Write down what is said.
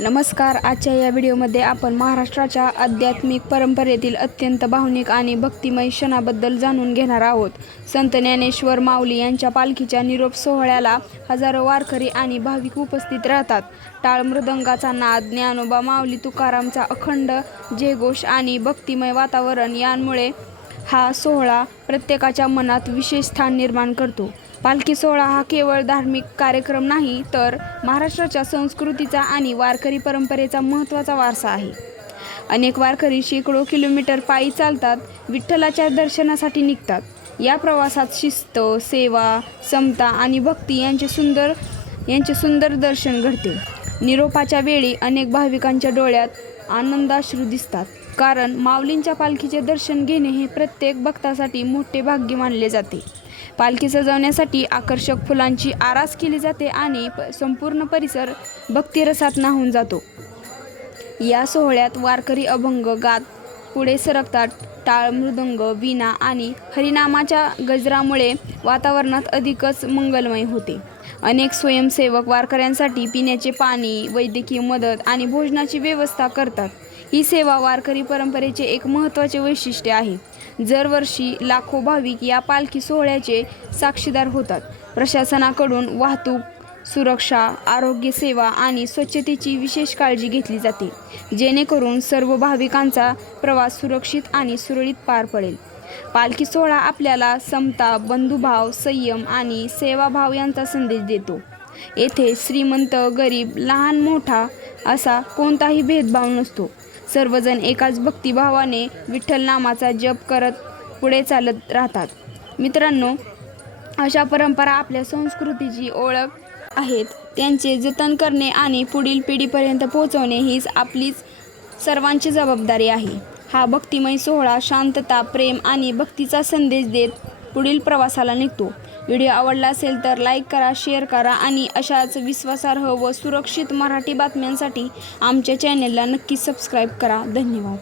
नमस्कार. आजच्या या व्हिडिओमध्ये आपण महाराष्ट्राच्या आध्यात्मिक परंपरेतील अत्यंत भावनिक आणि भक्तिमय क्षणाबद्दल जाणून घेणार आहोत. संत ज्ञानेश्वर माऊली यांच्या पालखीच्या निरोप सोहळ्याला हजारो वारकरी आणि भाविक उपस्थित राहतात. टाळ मृदंगाचा नाद, ज्ञानोबा माऊली तुकारामचा अखंड जयघोष आणि भक्तिमय वातावरण यामुळे हा सोहळा प्रत्येकाच्या मनात विशेष स्थान निर्माण करतो. पालखी सोहळा हा केवळ धार्मिक कार्यक्रम नाही, तर महाराष्ट्राच्या संस्कृतीचा आणि वारकरी परंपरेचा महत्त्वाचा वारसा आहे. अनेक वारकरी शेकडो किलोमीटर पायी चालतात, विठ्ठलाच्या दर्शनासाठी निघतात. या प्रवासात शिस्त, सेवा, समता आणि भक्ती यांचे सुंदर दर्शन घडते. निरोपाच्या वेळी अनेक भाविकांच्या डोळ्यात आनंदाश्रू दिसतात, कारण माऊलींच्या पालखीचे दर्शन घेणे हे प्रत्येक भक्तासाठी मोठे भाग्य मानले जाते. पालखी सजवण्यासाठी आकर्षक फुलांची आरास केली जाते आणि संपूर्ण परिसर भक्तिरसात न्हाऊन जातो. या सोहळ्यात वारकरी अभंग गात पुढे सरकतात. टाळ, मृदंग, वीणा आणि हरिनामाच्या गजरामुळे वातावरणात अधिकच मंगलमय होते. अनेक स्वयंसेवक वारकऱ्यांसाठी पिण्याचे पाणी, वैद्यकीय मदत आणि भोजनाची व्यवस्था करतात. ही सेवा वारकरी परंपरेचे एक महत्त्वाचे वैशिष्ट्य आहे. दरवर्षी लाखो भाविक या पालखी सोहळ्याचे साक्षीदार होतात. प्रशासनाकडून वाहतूक, सुरक्षा, आरोग्य सेवा आणि स्वच्छतेची विशेष काळजी घेतली जाते, जेणेकरून सर्व भाविकांचा प्रवास सुरक्षित आणि सुरळीत पार पडेल. पालखी सोहळा आपल्याला समता, बंधुभाव, संयम आणि सेवाभाव यांचा संदेश देतो. येथे श्रीमंत, गरीब, लहान मोठा असा कोणताही भेदभाव नसतो. सर्वजण एकाच भक्तिभावाने विठ्ठल नामाचा जप करत पुढे चालत राहतात. मित्रांनो, अशा परंपरा आपल्या संस्कृतीची ओळख आहेत. त्यांचे जतन करणे आणि पुढील पिढीपर्यंत पोहोचवणे हीच आपलीच सर्वांची जबाबदारी आहे. हा भक्तिमय सोहळा शांतता, प्रेम आणि भक्तीचा संदेश देत पुढील प्रवासाला निघतो. व्हिडिओ आवडला असेल तर लाईक करा, शेअर करा आणि अशाच विश्वासार्ह व सुरक्षित मराठी बातम्यांसाठी आमच्या चॅनेलला नक्की सबस्क्राईब करा. धन्यवाद.